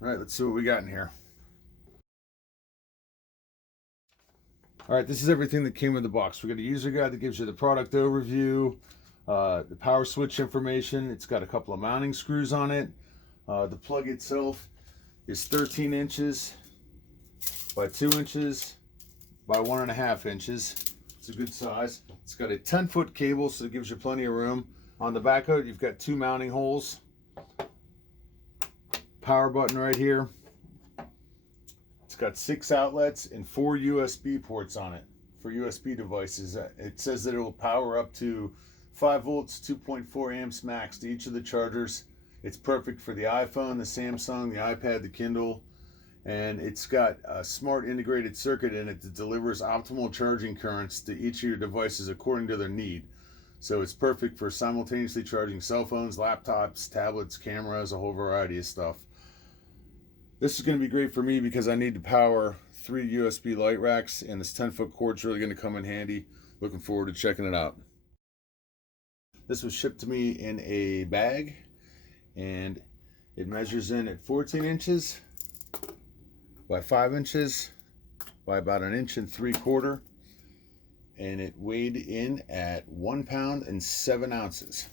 All right, let's see what we got in here. All right, this is everything that came with the box. We got a user guide that gives you the product overview, the power switch information. It's got a couple of mounting screws on it. The plug itself is 13 inches by 2 inches by 1.5 inches. It's a good size. It's got a 10-foot cable, so it gives you plenty of room. On the back of it, you've got 2 mounting holes. Power button right here. It's got 6 outlets and 4 USB ports on it for USB devices. It says that it will power up to 5 volts, 2.4 amps max to each of the chargers. It's perfect for the iPhone, the Samsung, the iPad, the Kindle, and it's got a smart integrated circuit in it that delivers optimal charging currents to each of your devices according to their need. So it's perfect for simultaneously charging cell phones, laptops, tablets, cameras, a whole variety of stuff. This is going to be great for me because I need to power 3 USB light racks, and this 10-foot cord's really going to come in handy. Looking forward to checking it out. This was shipped to me in a bag, and it measures in at 14 inches by 5 inches by about 1.75 inches, and it weighed in at 1 pound and 7 ounces.